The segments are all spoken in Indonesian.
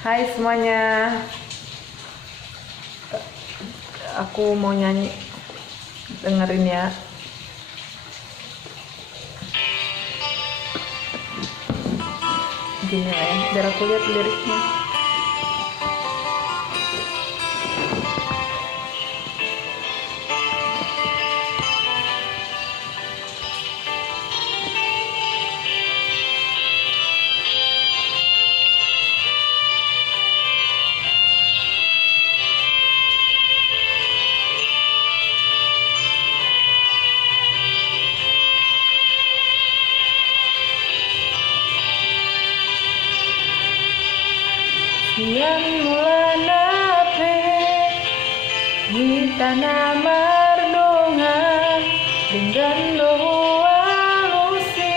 Hai semuanya, aku mau nyanyi, dengerin ya. Gini lah ya, biar aku lihat liriknya. Yang mulana pe di tanah mardongan dengan doa lusi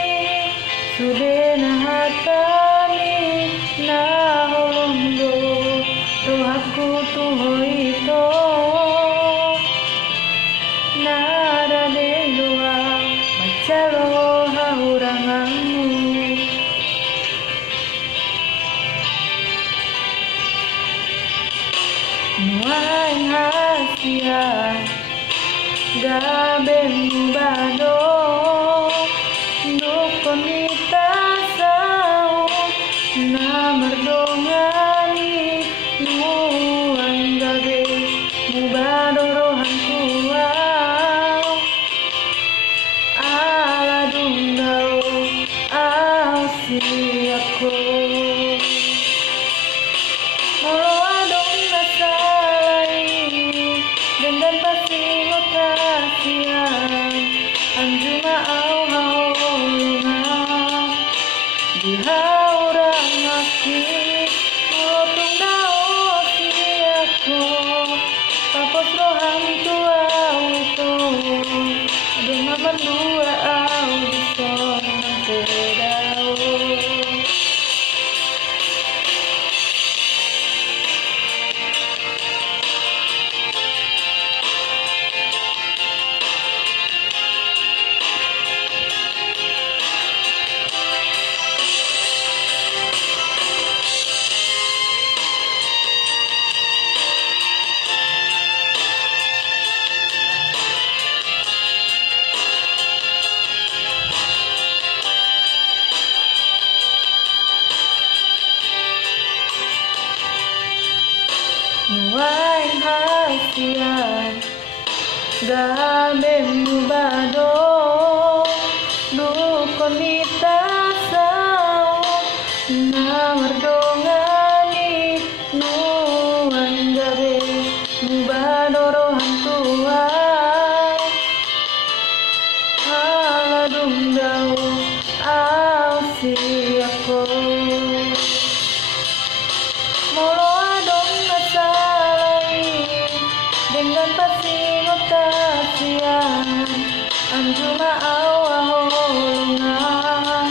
sudena hatani na holondo rohaku tuhoito nada de doa macalo hauranganmu. Nuai hasia gabe mubado dukomita sao na merdongani nuai gabe mubado rohan kuau ala dundao asiako dan pasti kasihan anjuma au haulungan dihaurang aki motung dao siako papos rohang tua itu dengan berdua au disonang kedau. Nuai hasian gabe mubado dukomita sao na merdongani nuai gabe mubado rohan tua ala dundau au siako dengan pasti kasihan anjuma awa holongan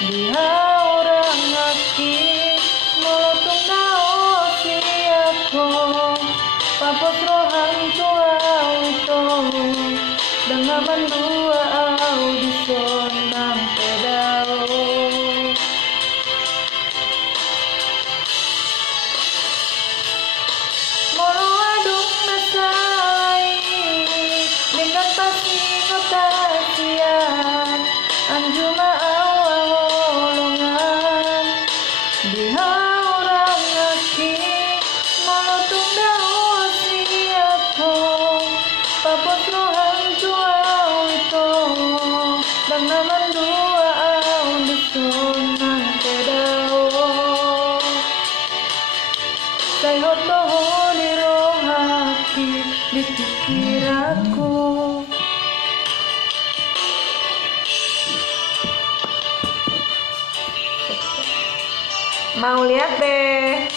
dihaurang aki molotung nao siako papos rohang tua itu dengan mandua au disonang pedao. Dengan pasti kasihan anjuma awa holongan dihaurang aki molotung dao siako papos rohang tua itu dengan mandua au disonang pedao sayot doho di rohaki di pikiranku. Mau lihat deh.